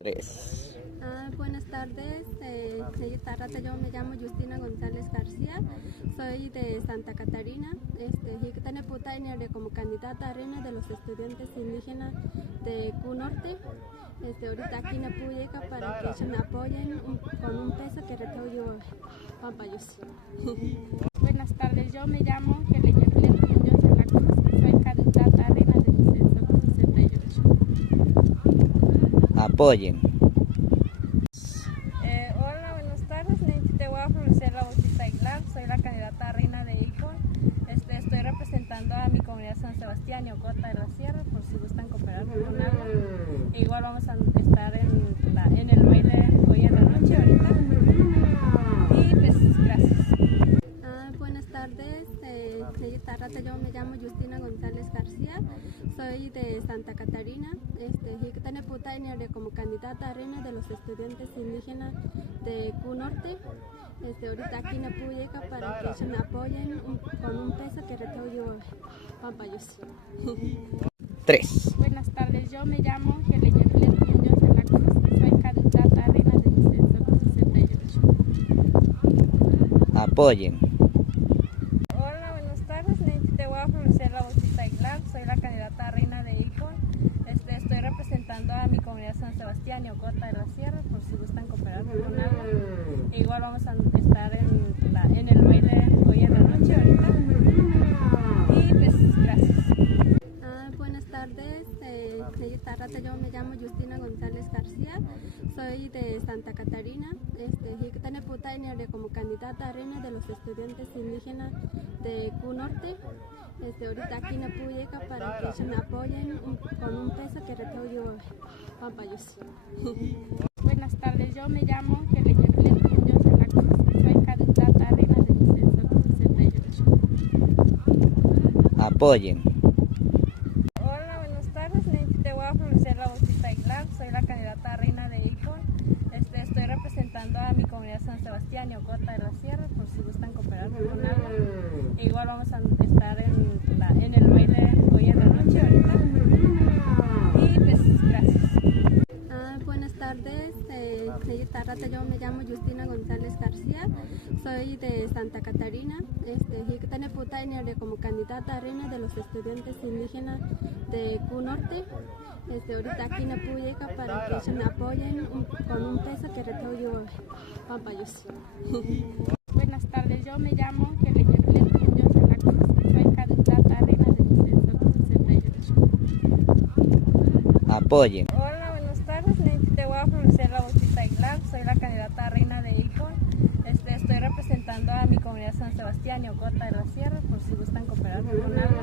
Tres. Buenas tardes, yo me llamo Justina González García, soy de Santa Catarina, como candidata a reina de los estudiantes indígenas de Q Norte. Ahorita aquí en Puyeca para que me apoyen con un peso que recojo Pampayos. Buenas tardes, yo me llamo Geleña Muñoz de la Cruz, soy candidata a reina del Censo 68. Apoyen. Hola, buenas tardes, soy la candidata a reina de Icon. Estoy representando a mi comunidad San Sebastián y Ocota de la Sierra, por si gustan cooperar con algo. Igual vamos a estar en el baile hoy en la noche ahorita. Y pues gracias. Buenas tardes, yo me llamo Justina González García, soy de Santa Catarina, como candidata a reina de los estudiantes indígenas de Q Norte. Ahorita aquí en Puyeca para que me apoyen con un peso que recojo Pampayos. Tres. Buenas tardes, yo me llamo Geleña Muñoz de la Cruz, soy candidata a reina del Censo 68. Apoyen. Hola, buenas tardes, soy la candidata a reina de Icon. Estoy representando a mi comunidad San Sebastián y Ocota de la Sierra, por si gustan cooperar con algo. Igual vamos a estar en el baile hoy en la noche ahorita. Y pues gracias. Buenas tardes, yo me llamo Justina González García, soy de Santa Catarina, como candidata a reina de los estudiantes indígenas de Q Norte. Ahorita aquí en Puyeca para que me apoyen con un peso que recojo Pampayos. Buenas tardes, yo me llamo Geleña Muñoz de la Cruz, soy candidata a reina del Censo 68. Apoyen. Hola, buenas tardes, soy la candidata a reina de Icon. Estoy representando a mi comunidad San Sebastián y Ocota de la Sierra, por si gustan cooperar con algo. Igual vamos a estar en el baile hoy en la noche ahorita. Y pues gracias. Buenas tardes, yo me llamo Justina González García, soy de Santa Catarina, como candidata a reina de los estudiantes indígenas de Q Norte. Ahorita aquí en Puyeca para que me apoyen con un peso que recojo Pampayos. Buenas tardes, yo me llamo Geleña Muñoz de la Cruz, soy candidata a reina del Censo 68. Apoyen. Hola, buenas tardes, soy la candidata a reina de Icon. Estoy representando a mi comunidad San Sebastián y Ocota de la Sierra, por si gustan cooperar con algo.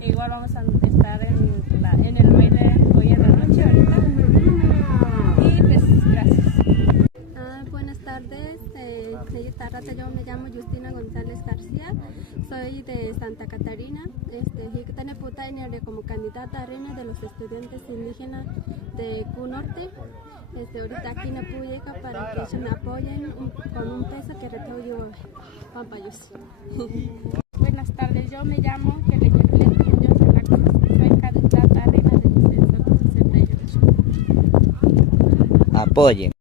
Igual vamos a estar en el baile hoy en la noche ahorita. Y pues gracias. Buenas tardes, yo me llamo Justina González García, soy de Santa Catarina, como candidata a reina de los estudiantes indígenas de Q Norte. Ahorita aquí en Puyeca para que me apoyen con un peso que recojo Pampayos. Buenas tardes, yo me llamo Geleña Muñoz de la Cruz, soy candidata a reina del Censo 68. Apoyen.